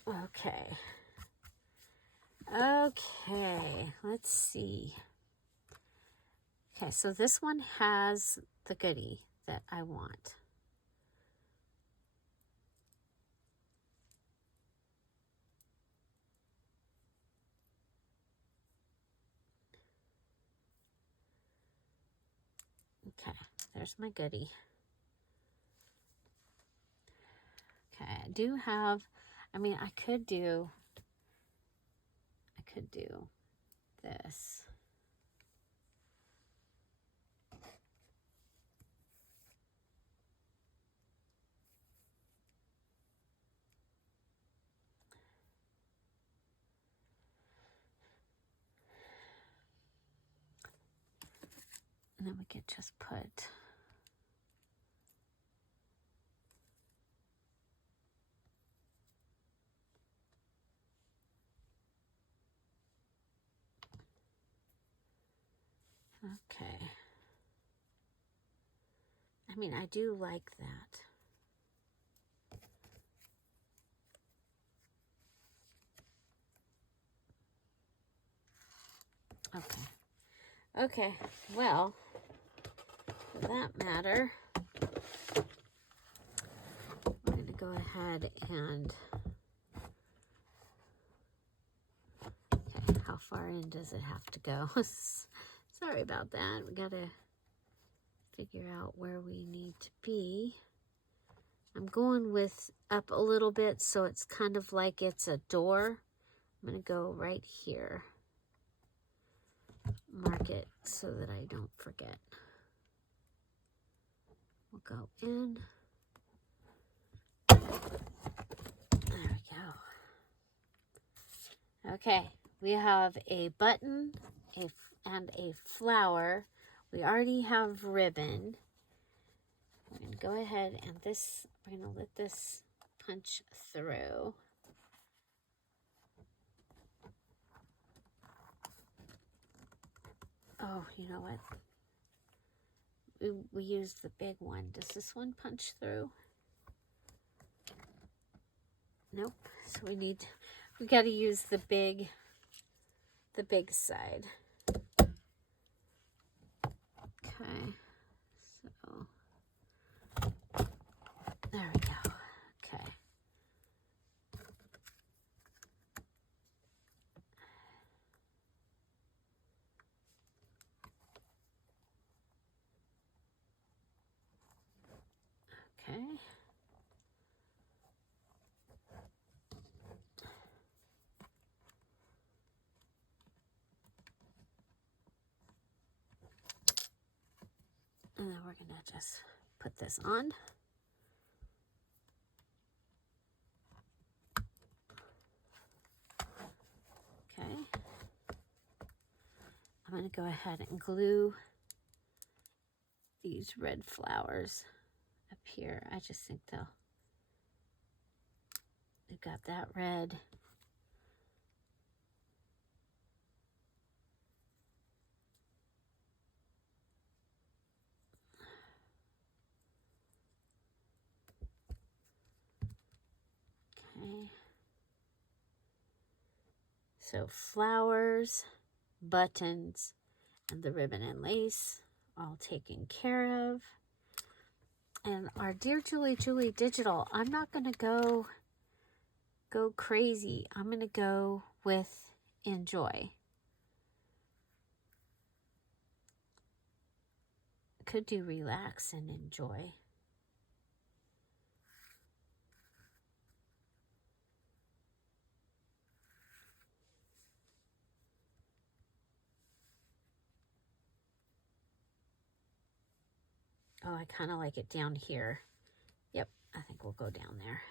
Okay. Okay, let's see. Okay, so this one has the goodie that I want. Okay, there's my goodie. Okay, I do have, I mean, I could do this. And then we could just put okay. I mean, I do like that. Okay. Okay, well, for that matter, I'm going to go ahead and... Okay, how far in does it have to go? Sorry about that. We got to figure out where we need to be. I'm going with up a little bit, so it's kind of like it's a door. I'm going to go right here. Mark it so that I don't forget. We'll go in. There we go. Okay, we have a button and a flower. We already have ribbon. We're going to go ahead and we're going to let this punch through. Oh, you know what? We used the big one. Does this one punch through? Nope. So we got to use the big side. Okay. So there we go. Okay. Okay. And then we're going to just put this on. Okay. I'm going to go ahead and glue these red flowers up here. I just think they've got that red. Okay. So flowers, buttons, and the ribbon and lace all taken care of. And our Dear Julie Digital, I'm not going to go crazy. I'm going to go with enjoy. Could do relax and enjoy. Oh, I kind of like it down here. Yep, I think we'll go down there.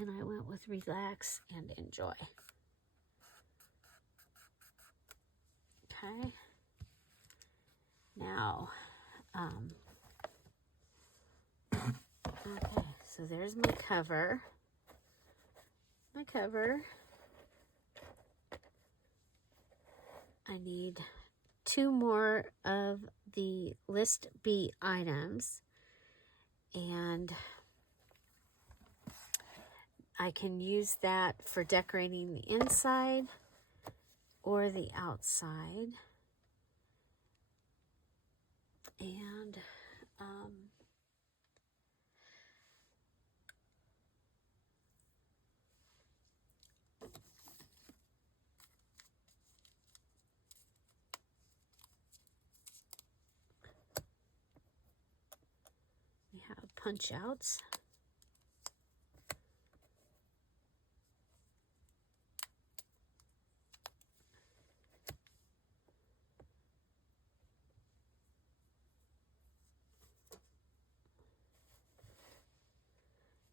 And I went with relax and enjoy. Okay. Now, okay, so there's my cover. I need 2 more of the list B items, and I can use that for decorating the inside or the outside. And we have punch outs.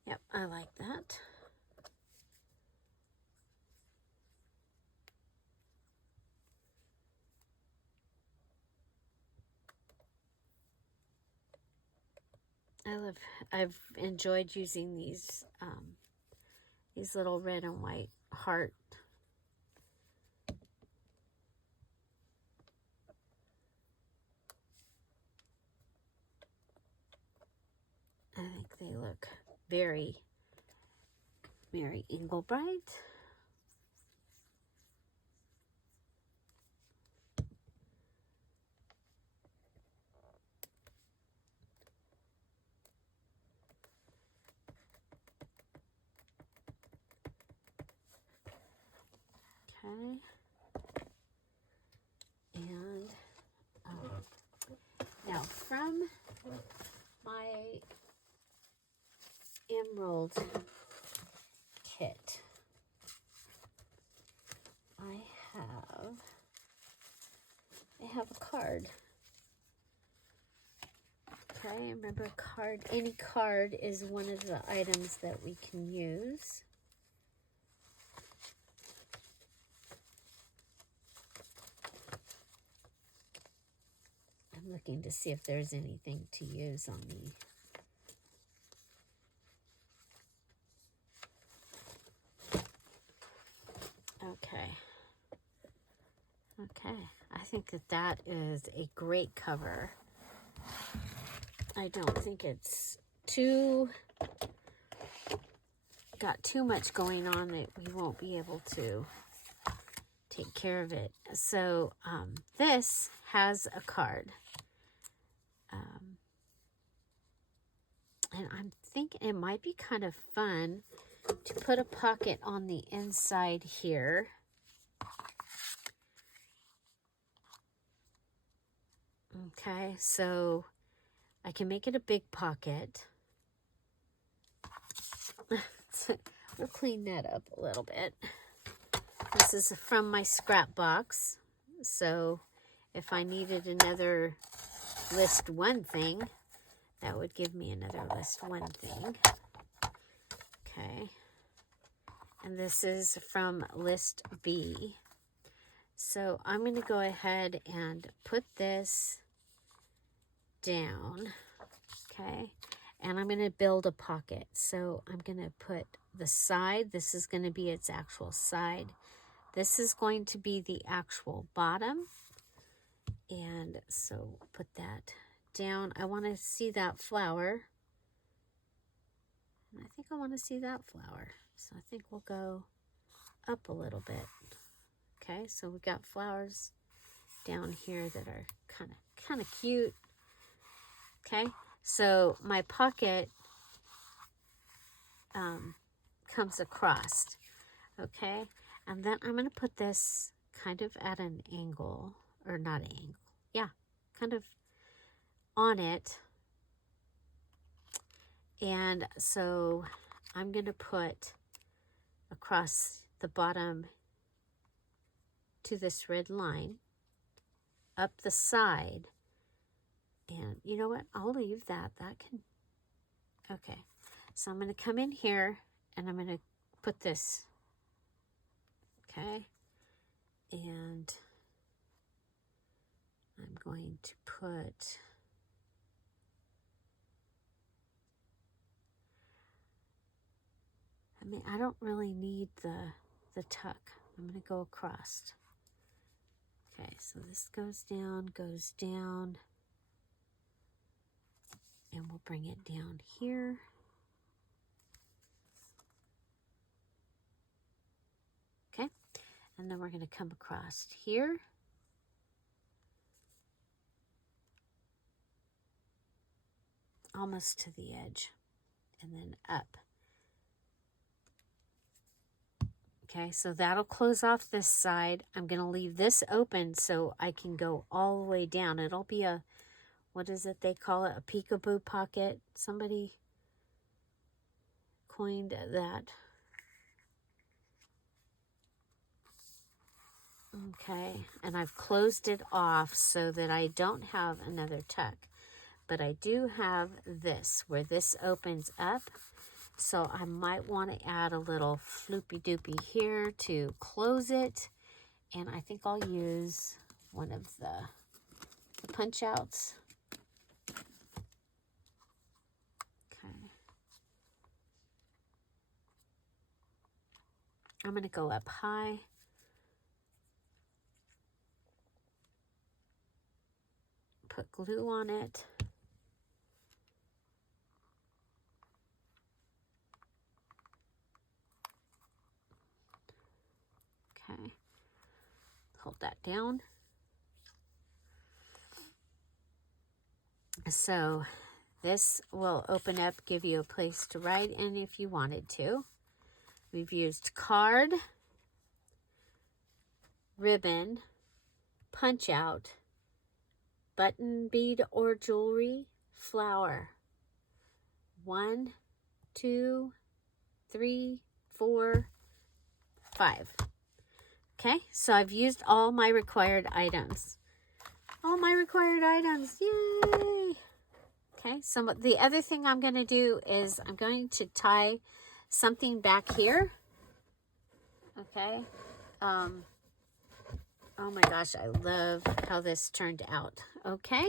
Yep, I like that. I've enjoyed using these little red and white heart. I think they look very Mary Englebreit. Okay. And now from my emerald kit, I have a card. Okay, remember any card is one of the items that we can use. I'm looking to see if there's anything to use on me. Okay. I think that is a great cover. I don't think it's got too much going on that we won't be able to take care of it. So this has a card. And I'm thinking it might be kind of fun to put a pocket on the inside here. Okay, so I can make it a big pocket. We'll clean that up a little bit. This is from my scrap box. So if I needed another list one thing, that would give me another list one thing. Okay. And this is from list B. So I'm going to go ahead and put this down. Okay. And I'm going to build a pocket. So I'm going to put the side. This is going to be its actual side. This is going to be the actual bottom. And so put that down. I want to see that flower. And I think I want to see that flower. So I think we'll go up a little bit. Okay, so we got flowers down here that are kind of cute. Okay, so my pocket comes across. Okay, and then I'm going to put this kind of at an angle, or not an angle. Yeah, kind of on it. And so I'm going to put across the bottom to this red line, up the side. And you know what? I'll leave that. That can, okay. So I'm going to come in here and I'm going to put this, okay? And I'm going to put, I mean, I don't really need the tuck. I'm going to go across. Okay, so this goes down, and we'll bring it down here. Okay, and then we're going to come across here. Almost to the edge, and then up. Okay, so that'll close off this side. I'm going to leave this open so I can go all the way down. It'll be a, what is it they call it? A peekaboo pocket. Somebody coined that. Okay, and I've closed it off so that I don't have another tuck. But I do have this, where this opens up. So I might want to add a little floopy-doopy here to close it. And I think I'll use one of the punch-outs. Okay. I'm going to go up high. Put glue on it. Okay, hold that down. So this will open up, give you a place to write in if you wanted to. We've used card, ribbon, punch out, button, bead or jewelry, flower. 1, 2, 3, 4, 5. Okay, so I've used all my required items. All my required items, yay! Okay, so the other thing I'm going to do is I'm going to tie something back here. Okay, oh my gosh, I love how this turned out. Okay,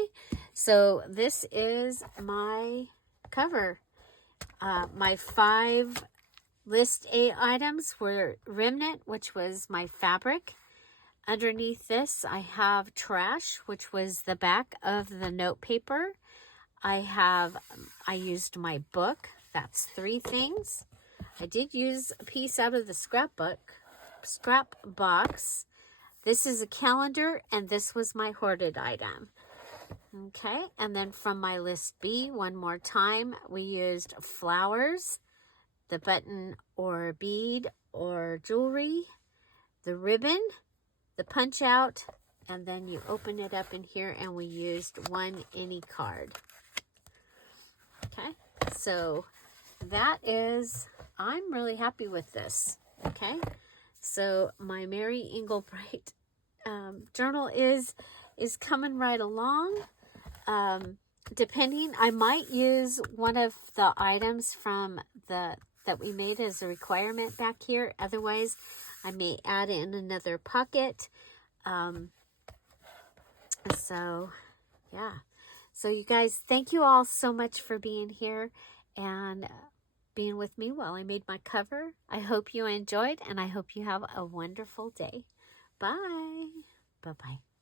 so this is my cover. My 5 List A items were remnant, which was my fabric. Underneath this, I have trash, which was the back of the note paper. I used my book. That's 3 things. I did use a piece out of the scrap box. This is a calendar, and this was my hoarded item. Okay, and then from my list B, one more time, we used flowers, the button or bead or jewelry, the ribbon, the punch out, and then you open it up in here, and we used one any card. Okay, so that is, I'm really happy with this. Okay, so my Mary Englebreit journal is coming right along. Depending, I might use one of the items from that we made as a requirement back here. Otherwise, I may add in another pocket. So yeah. So you guys, thank you all so much for being here and being with me while I made my cover. I hope you enjoyed, and I hope you have a wonderful day. Bye. Bye-bye.